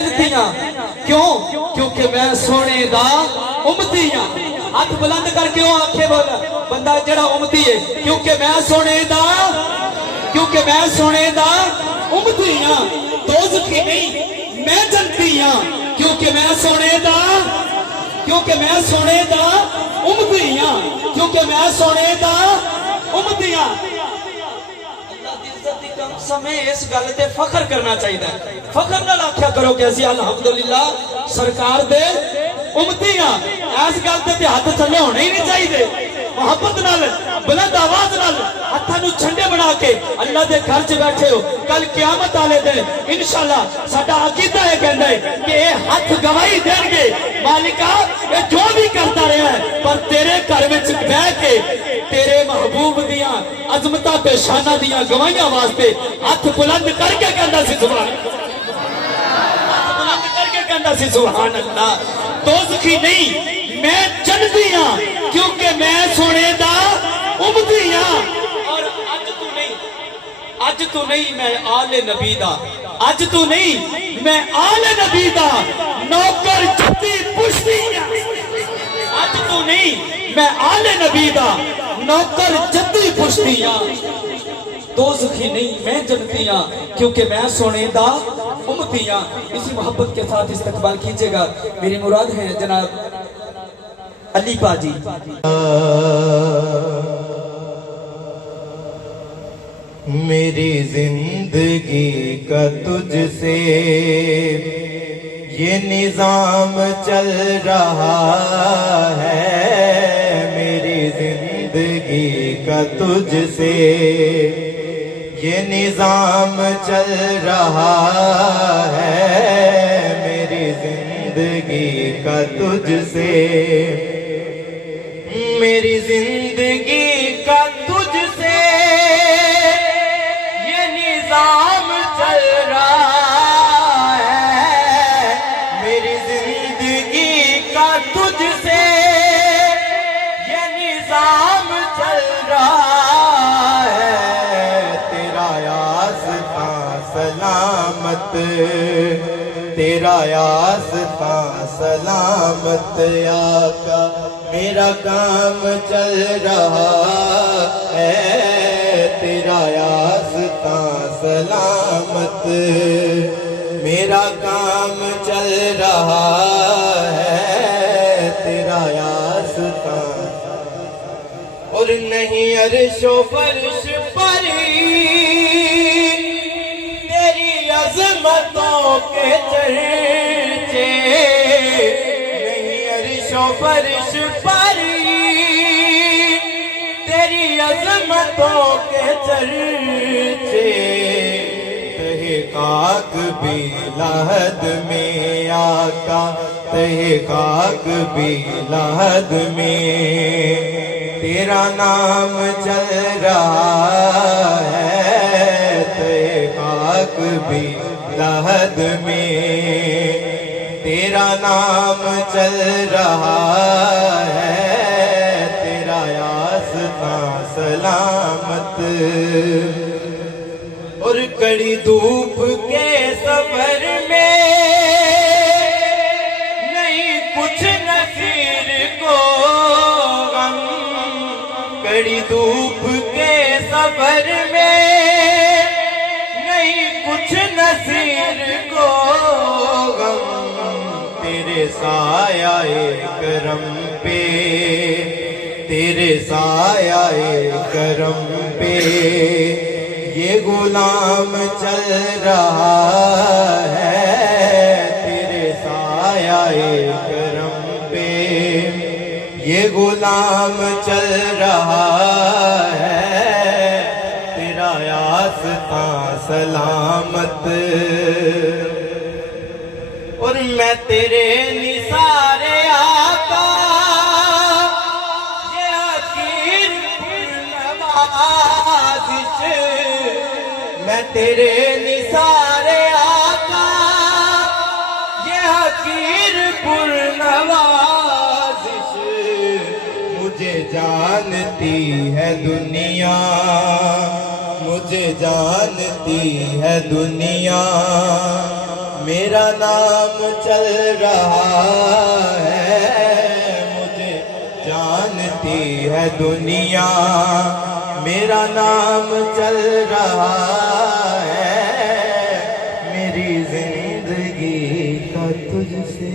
क्यों? क्योंकि मैं सोने दा उम्मती हां। हाथ बुलंद करके वो आखे बंदा जेड़ा उम्मती है, क्योंकि मैं सोने दा उम्मती हां। दोज़खी नहीं मैं जन्नती हां, क्योंकि मैं सोने दा उम्मती हां, क्योंकि मैं सोने दा उम्मती हां। समय इस गल ते फखर करना चाहिए। फखर नाल आख्या करो कि असी अल्हम्दुलिल्लाह सरकार दे उम्मती हां। इस गल ते हाथ थल्ले होने ही नहीं चाहिए। मोहब्बत नाल बुलंद आवाज नाल हत्थां नूं छंडे बना के अल्लाह दे घर च बैठे हो। कल क़यामत वाले दिन इंशाअल्लाह साडा अकीदा है कहंदा है कि ये हाथ गवाही देंगे, मालिका ये जो भी करता रहा है पर तेरे घर विच बैठ के तेरे महबूब दियां अजमतां ते शानां दियां गवाहियां वास्ते हाथ बुलंद करके कहंदा सी सुभान अल्लाह। दोज़खी नहीं मैं जन्नती हां, क्योंकि मैं सोने दा उम्मती हां। और अज तू नहीं मैं आले नबी दा, अज तू नहीं मैं आले नबी दा नौकर जद्दी पुश्ती हां। अज तू नहीं मैं आले नबी दा नौकर जद्दी पुश्ती हां। दोज़खी नहीं मैं जन्नती हां, क्योंकि मैं सोने दा उम्मती हां। इसी मोहब्बत के साथ इस्तकबाल कीजिएगा। मेरी मुराद है जनाब अली पाजी। मेरी जिंदगी का तुझसे ये निजाम चल रहा है। मेरी जिंदगी का तुझसे ये निजाम चल रहा है। मेरी जिंदगी का तुझसे, मेरी जिंदगी का तुझसे ये निजाम चल रहा है। मेरी जिंदगी का तुझसे ये निजाम चल रहा है। तेरा यास्ता सलामत, तेरा यास्ता सलामत आका मेरा काम चल रहा है। तेरा यास्ता सलामत मेरा काम चल रहा है। तेरा यास्ता और नहीं अर्शो फर्श पर तेरी अज़मतों के चर्चे, नहीं अर्शो फर्श पर तेरी अज़मतों के चर्चे। तहक़ाक़ भी लहद में आका, तहक़ाक़ भी लहद में तेरा नाम चल रहा है। तहक़ाक़ भी लहद में तेरा नाम चल रहा है। तेरा यास्ता सलामत और कड़ी धूप के सफर में नहीं कुछ नसीर को गम। कड़ी धूप के सफर में नहीं कुछ नसीर को गम। तेरे साया करम पे, तेरे साया करम पे ये गुलाम चल रहा है। तेरे साया करम पे ये गुलाम चल रहा है। तेरा यास्ता सलामत और मैं तेरे निसारे आका ये हकीर नवाज़िश। मैं तेरे निसारे आका ये हकीर नवाज़िश। मुझे जानती है दुनिया, मुझे जानती है दुनिया میرا نام چل رہا ہے، مجھے جانتی ہے دنیا، میرا نام چل رہا ہے، میری زندگی کا تجھ سے